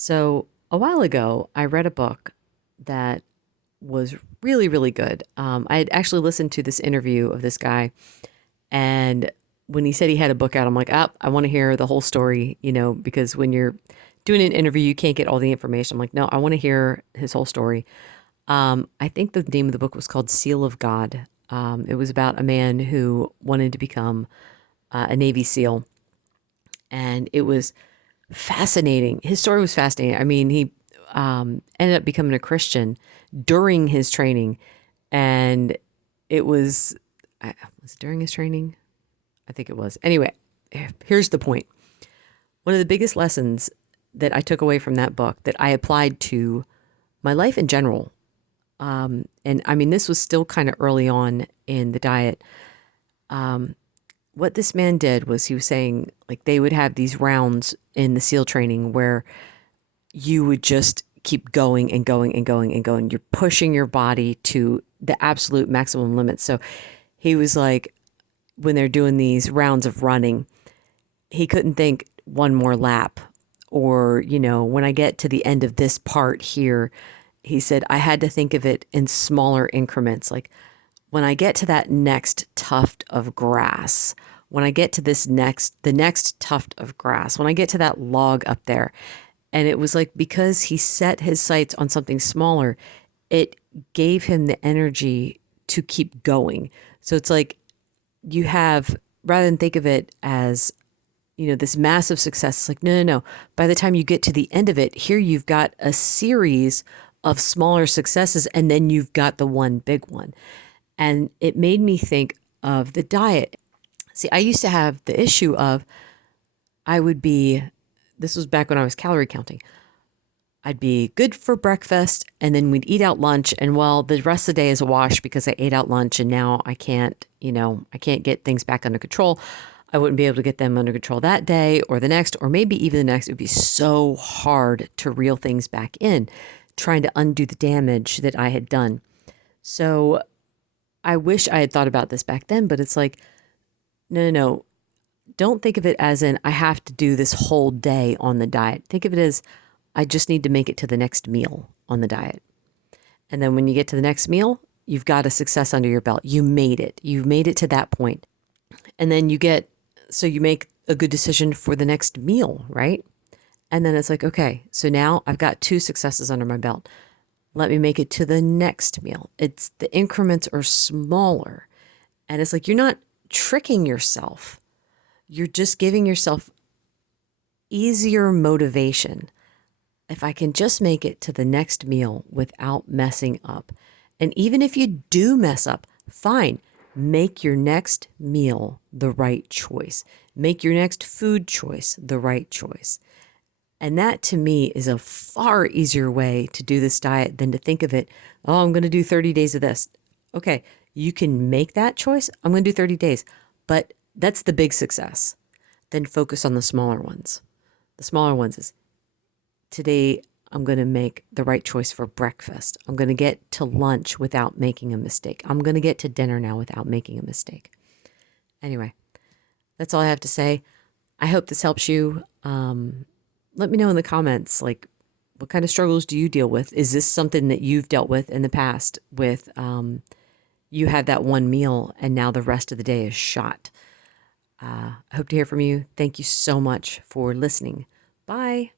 So a while ago, I read a book that was really, really good. I had actually listened to this interview of this guy, and when he said he had a book out, I'm like, I want to hear the whole story, because when you're doing an interview, you can't get all the information. I'm like, no, I want to hear his whole story. I think the name of the book was called Seal of God. It was about a man who wanted to become a Navy SEAL, and it was fascinating. His story was fascinating. I mean, he ended up becoming a Christian during his training, and it was it during his training. I think it was. Anyway, here's the point. One of the biggest lessons that I took away from that book that I applied to my life in general, and I mean, this was still kind of early on in the diet. What this man did was he was saying, like, they would have these rounds in the SEAL training where you would just keep going and going and going and going. You're pushing your body to the absolute maximum limit. So he was like, when they're doing these rounds of running, he couldn't think one more lap, or, when I get to the end of this part here, he said, I had to think of it in smaller increments. Like, when I get to that next tuft of grass, when I get to the next tuft of grass, when I get to that log up there. And it was like, because he set his sights on something smaller, it gave him the energy to keep going. So it's like, you have, rather than think of it as, this massive success, it's like, no, no, no. By the time you get to the end of it, here you've got a series of smaller successes, and then you've got the one big one. And it made me think of the diet. See, I used to have the issue of this was back when I was calorie counting. I'd be good for breakfast, and then we'd eat out lunch, and well, the rest of the day is a wash because I ate out lunch, and now I can't get things back under control. I wouldn't be able to get them under control that day or the next, or maybe even the next. It would be so hard to reel things back in, trying to undo the damage that I had done. So I wish I had thought about this back then, but it's like, no, no, no. Don't think of it as in, I have to do this whole day on the diet. Think of it as, I just need to make it to the next meal on the diet. And then when you get to the next meal, you've got a success under your belt. You made it. You've made it to that point. And then you make a good decision for the next meal, right? And then it's like, okay, so now I've got 2 successes under my belt. Let me make it to the next meal. It's the increments are smaller. And it's like, you're not tricking yourself. You're just giving yourself easier motivation. If I can just make it to the next meal without messing up. And even if you do mess up, fine. Make your next meal the right choice. Make your next food choice the right choice. And that, to me, is a far easier way to do this diet than to think of it, oh, I'm going to do 30 days of this. Okay, you can make that choice. I'm going to do 30 days. But that's the big success. Then focus on the smaller ones. The smaller ones is, today I'm going to make the right choice for breakfast. I'm going to get to lunch without making a mistake. I'm going to get to dinner now without making a mistake. Anyway, that's all I have to say. I hope this helps you. Let me know in the comments, like, what kind of struggles do you deal with? Is this something that you've dealt with in the past with, you had that one meal and now the rest of the day is shot? I hope to hear from you. Thank you so much for listening. Bye.